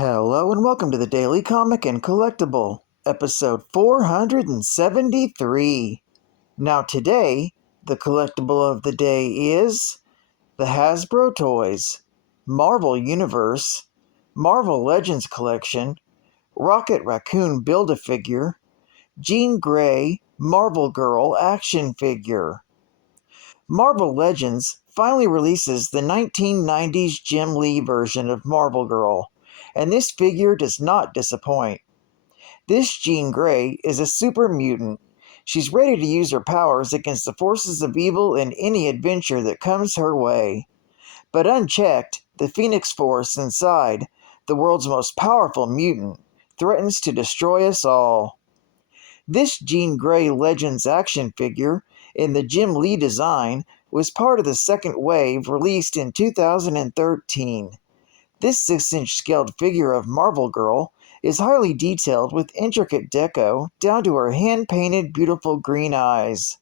Hello and welcome to the Daily Comic and Collectible, episode 473. Now today, the collectible of the day is the Hasbro Toys, Marvel Universe, Marvel Legends Collection, Rocket Raccoon Build-A-Figure, Jean Grey Marvel Girl Action Figure. Marvel Legends finally releases the 1990s Jim Lee version of Marvel Girl, and this figure does not disappoint. This Jean Grey is a super mutant. She's ready to use her powers against the forces of evil in any adventure that comes her way. But unchecked, the Phoenix Force inside, the world's most powerful mutant, threatens to destroy us all. This Jean Grey Legends action figure, in the Jim Lee design, was part of the second wave released in 2013. This 6-inch scaled figure of Marvel Girl is highly detailed with intricate deco down to her hand-painted beautiful green eyes.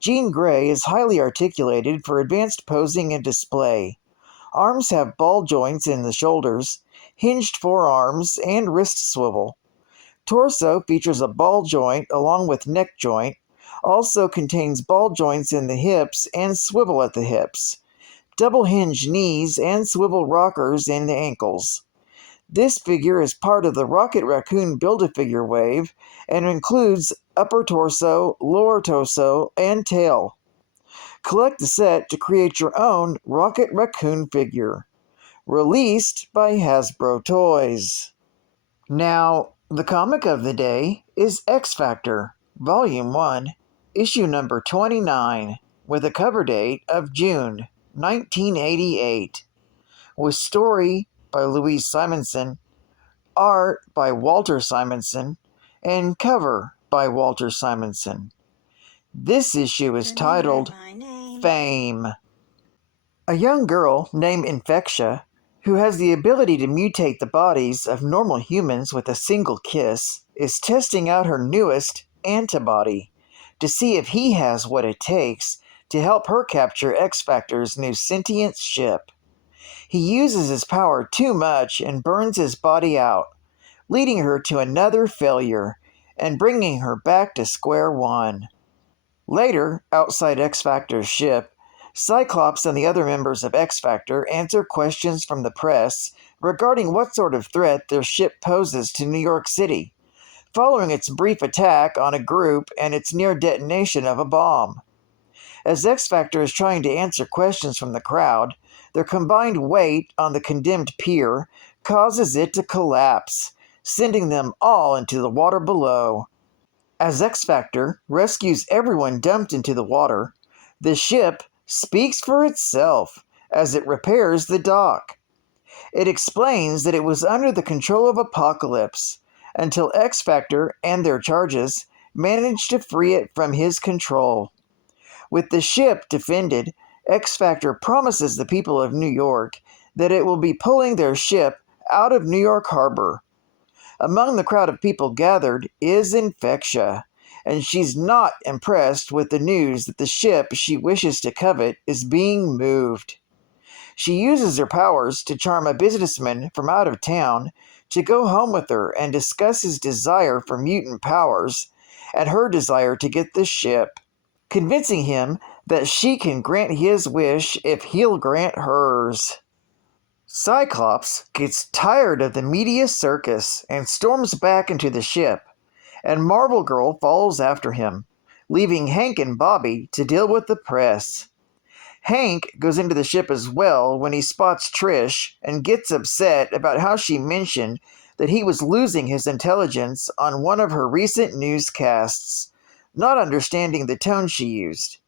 Jean Grey is highly articulated for advanced posing and display. Arms have ball joints in the shoulders, hinged forearms, and wrist swivel. Torso features a ball joint along with neck joint, also contains ball joints in the hips and swivel at the hips, double hinge knees, and swivel rockers in the ankles. This figure is part of the Rocket Raccoon Build-A-Figure wave and includes upper torso, lower torso, and tail. Collect the set to create your own Rocket Raccoon figure. Released by Hasbro Toys. Now, the comic of the day is X Factor, Volume 1, Issue number 29, with a cover date of June 1988, with story by Louise Simonson, art by Walter Simonson, and cover by Walter Simonson. This issue is titled Fame. A young girl named Infection, who has the ability to mutate the bodies of normal humans with a single kiss, is testing out her newest antibody to see if he has what it takes to help her capture X Factor's new sentient ship. He uses his power too much and burns his body out, leading her to another failure and bringing her back to square one. Later, outside X Factor's ship, Cyclops and the other members of X Factor answer questions from the press regarding what sort of threat their ship poses to New York City, following its brief attack on a group and its near detonation of a bomb. As X Factor is trying to answer questions from the crowd, their combined weight on the condemned pier causes it to collapse, sending them all into the water below. As X Factor rescues everyone dumped into the water, the ship speaks for itself as it repairs the dock. It explains that it was under the control of Apocalypse until X Factor and their charges managed to free it from his control. With the ship defended, X Factor promises the people of New York that it will be pulling their ship out of New York Harbor. Among the crowd of people gathered is Infection, and she's not impressed with the news that the ship she wishes to covet is being moved. She uses her powers to charm a businessman from out of town to go home with her and discuss his desire for mutant powers and her desire to get the ship, convincing him that she can grant his wish if he'll grant hers. Cyclops gets tired of the media circus and storms back into the ship, and Marvel Girl follows after him, leaving Hank and Bobby to deal with the press. Hank goes into the ship as well when he spots Trish and gets upset about how she mentioned that he was losing his intelligence on one of her recent newscasts, not understanding the tone she used.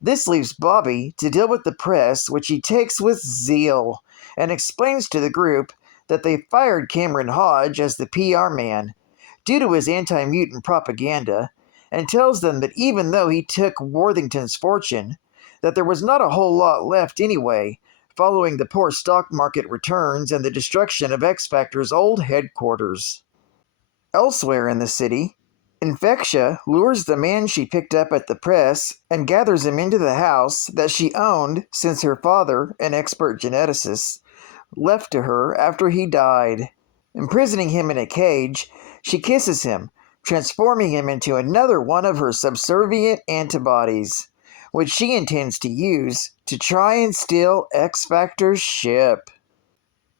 This leaves Bobby to deal with the press, which he takes with zeal, and explains to the group that they fired Cameron Hodge as the PR man due to his anti-mutant propaganda, and tells them that even though he took Worthington's fortune, that there was not a whole lot left anyway, following the poor stock market returns and the destruction of X Factor's old headquarters. Elsewhere in the city, Infection lures the man she picked up at the press and gathers him into the house that she owned since her father, an expert geneticist, left to her after he died. Imprisoning him in a cage, she kisses him, transforming him into another one of her subservient antibodies, which she intends to use to try and steal X-Factor's ship.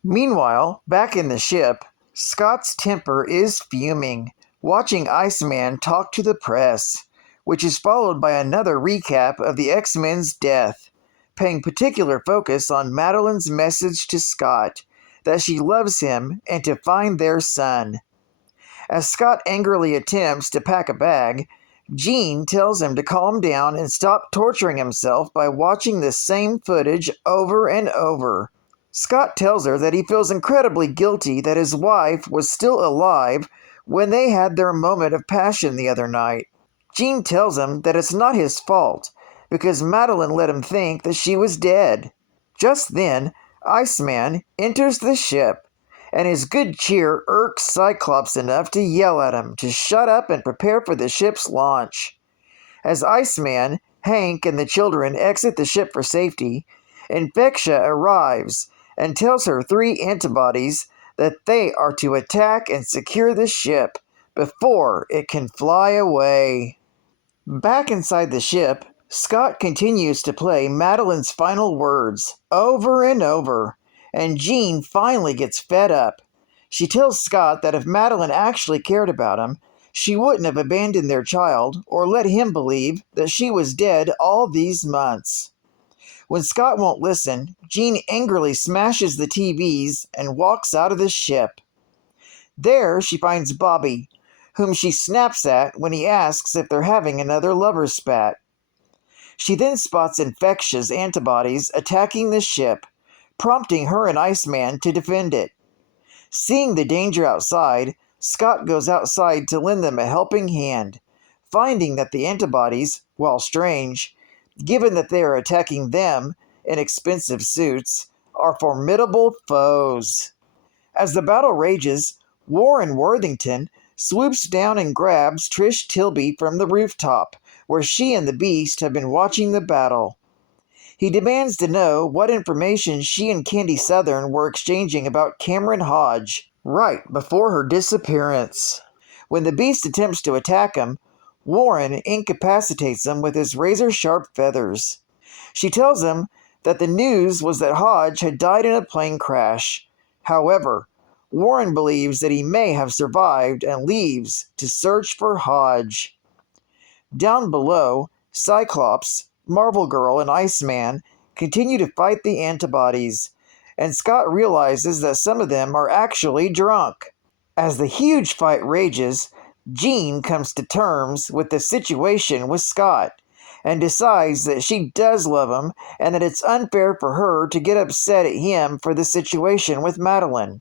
Meanwhile, back in the ship, Scott's temper is fuming, watching Iceman talk to the press, which is followed by another recap of the X-Men's death, paying particular focus on Madeline's message to Scott that she loves him and to find their son. As Scott angrily attempts to pack a bag, Jean tells him to calm down and stop torturing himself by watching the same footage over and over. Scott tells her that he feels incredibly guilty that his wife was still alive when they had their moment of passion the other night. Jean tells him that it's not his fault, because Madeline let him think that she was dead. Just then, Iceman enters the ship, and his good cheer irks Cyclops enough to yell at him to shut up and prepare for the ship's launch. As Iceman, Hank, and the children exit the ship for safety, Infectia arrives and tells her 3 antibodies that they are to attack and secure the ship before it can fly away. Back inside the ship, Scott continues to play Madeline's final words over and over, and Jean finally gets fed up. She tells Scott that if Madeline actually cared about him, she wouldn't have abandoned their child or let him believe that she was dead all these months. When Scott won't listen, Jean angrily smashes the TVs and walks out of the ship. There she finds Bobby, whom she snaps at when he asks if they're having another lover's spat. She then spots Infectia's antibodies attacking the ship, prompting her and Iceman to defend it. Seeing the danger outside, Scott goes outside to lend them a helping hand, finding that the antibodies, while strange, given that they are attacking them in expensive suits, are formidable foes. As the battle rages, Warren Worthington swoops down and grabs Trish Tilby from the rooftop, where she and the Beast have been watching the battle. He demands to know what information she and Candy Southern were exchanging about Cameron Hodge right before her disappearance. When the Beast attempts to attack him, Warren incapacitates him with his razor-sharp feathers. She tells him that the news was that Hodge had died in a plane crash. However, Warren believes that he may have survived and leaves to search for Hodge. Down below, Cyclops, Marvel Girl, and Iceman continue to fight the antibodies, and Scott realizes that some of them are actually drunk. As the huge fight rages, Jean comes to terms with the situation with Scott and decides that she does love him and that it's unfair for her to get upset at him for the situation with Madeline.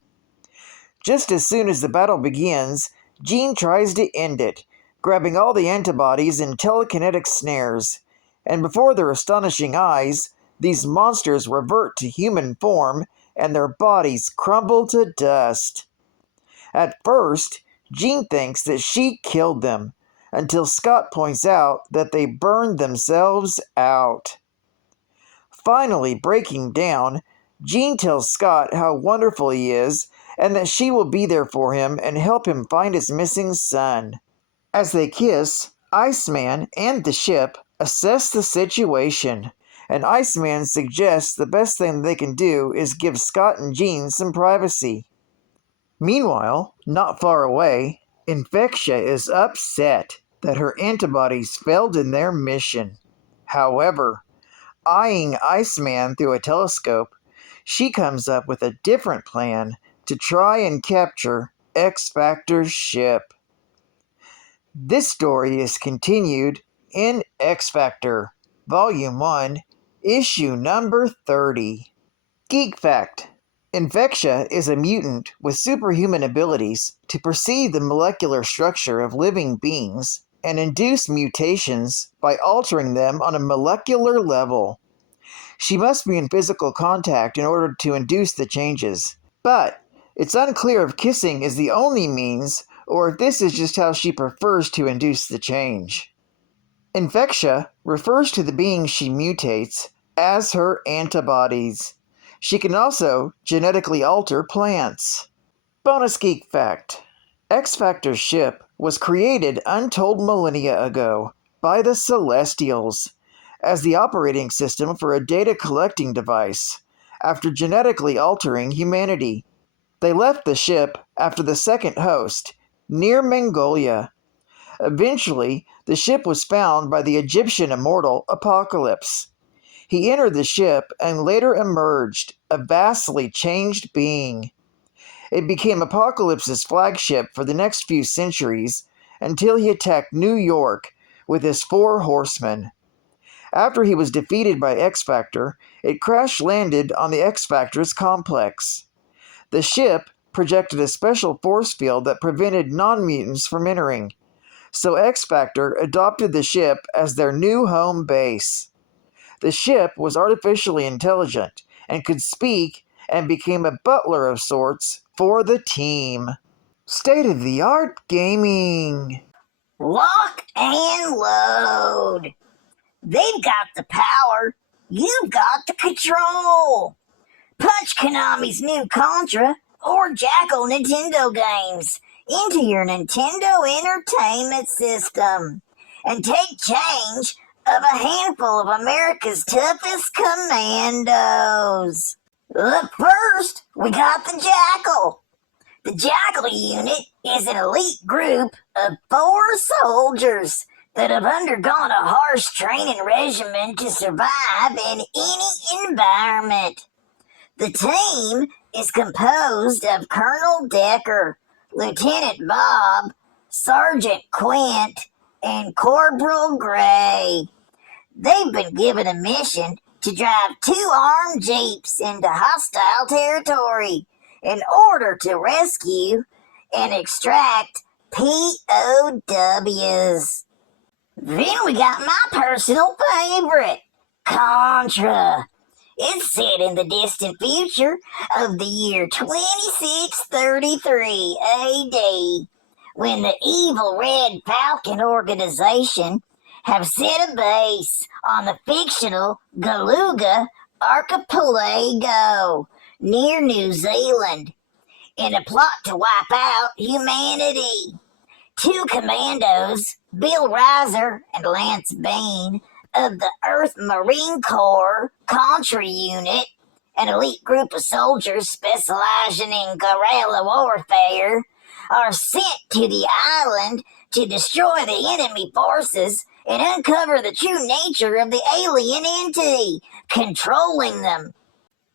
Just as soon as the battle begins, Jean tries to end it, grabbing all the antibodies in telekinetic snares, and before their astonishing eyes, these monsters revert to human form and their bodies crumble to dust. At first, Jean thinks that she killed them, until Scott points out that they burned themselves out. Finally breaking down, Jean tells Scott how wonderful he is and that she will be there for him and help him find his missing son. As they kiss, Iceman and the ship assess the situation, and Iceman suggests the best thing they can do is give Scott and Jean some privacy. Meanwhile, not far away, Infectia is upset that her antibodies failed in their mission. However, eyeing Iceman through a telescope, she comes up with a different plan to try and capture X-Factor's ship. This story is continued in X-Factor, Volume 1, Issue number 30. Geek Fact: Infectia is a mutant with superhuman abilities to perceive the molecular structure of living beings and induce mutations by altering them on a molecular level. She must be in physical contact in order to induce the changes, but it's unclear if kissing is the only means or if this is just how she prefers to induce the change. Infectia refers to the beings she mutates as her antibodies. She can also genetically alter plants. Bonus geek fact. X-Factor's ship was created untold millennia ago by the Celestials as the operating system for a data collecting device after genetically altering humanity. They left the ship after the second host, near Mongolia. Eventually, the ship was found by the Egyptian immortal Apocalypse. He entered the ship and later emerged, a vastly changed being. It became Apocalypse's flagship for the next few centuries until he attacked New York with his 4 horsemen. After he was defeated by X-Factor, it crash-landed on the X-Factor's complex. The ship projected a special force field that prevented non-mutants from entering, so X-Factor adopted the ship as their new home base. The ship was artificially intelligent and could speak and became a butler of sorts for the team. State-of-the-art gaming. Lock and load. They've got the power. You've got the control. Punch Konami's new Contra or Jackal Nintendo games into your Nintendo Entertainment System and take charge of a handful of America's toughest commandos. Up first, we got the Jackal. The Jackal unit is an elite group of 4 soldiers that have undergone a harsh training regimen to survive in any environment. The team is composed of Colonel Decker, Lieutenant Bob, Sergeant Quint, and Corporal Gray. They've been given a mission to drive 2 armed jeeps into hostile territory in order to rescue and extract POWs. Then we got my personal favorite, Contra. It's set in the distant future of the year 2633 AD, when the evil Red Falcon organization have set a base on the fictional Galuga Archipelago near New Zealand in a plot to wipe out humanity. 2 commandos, Bill Reiser and Lance Bain, of the Earth Marine Corps Contra Unit, an elite group of soldiers specializing in guerrilla warfare, are sent to the island to destroy the enemy forces and uncover the true nature of the alien entity controlling them.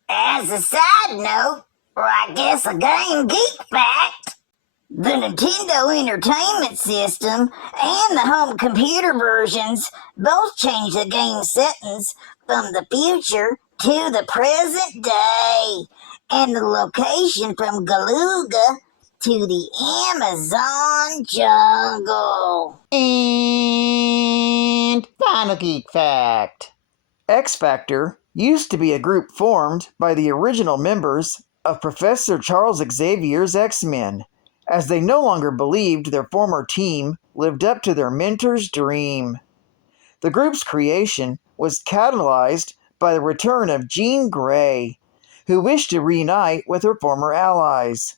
As a side note, or I guess a game geek fact, the Nintendo Entertainment System and the home computer versions both change the game settings from the future to the present day, and the location from Galuga to the Amazon jungle. And final geek fact. X-Factor used to be a group formed by the original members of Professor Charles Xavier's X-Men, as they no longer believed their former team lived up to their mentor's dream. The group's creation was catalyzed by the return of Jean Grey, who wished to reunite with her former allies.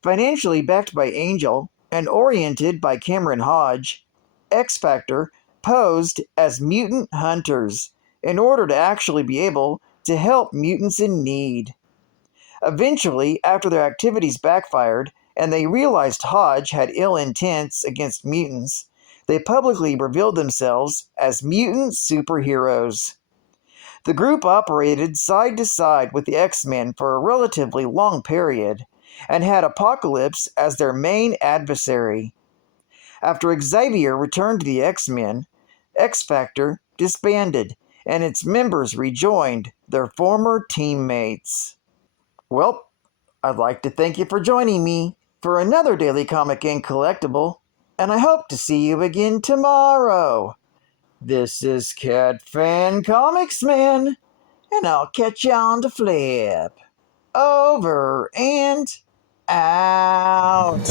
Financially backed by Angel and oriented by Cameron Hodge, X-Factor posed as mutant hunters in order to actually be able to help mutants in need. Eventually, after their activities backfired and they realized Hodge had ill intents against mutants, they publicly revealed themselves as mutant superheroes. The group operated side to side with the X-Men for a relatively long period and had Apocalypse as their main adversary. After Xavier returned to the X-Men, X-Factor disbanded and its members rejoined their former teammates. Well, I'd like to thank you for joining me for another Daily Comic and Collectible, and I hope to see you again tomorrow. This is Cat Fan Comics Man, and I'll catch you on the flip. Over and out.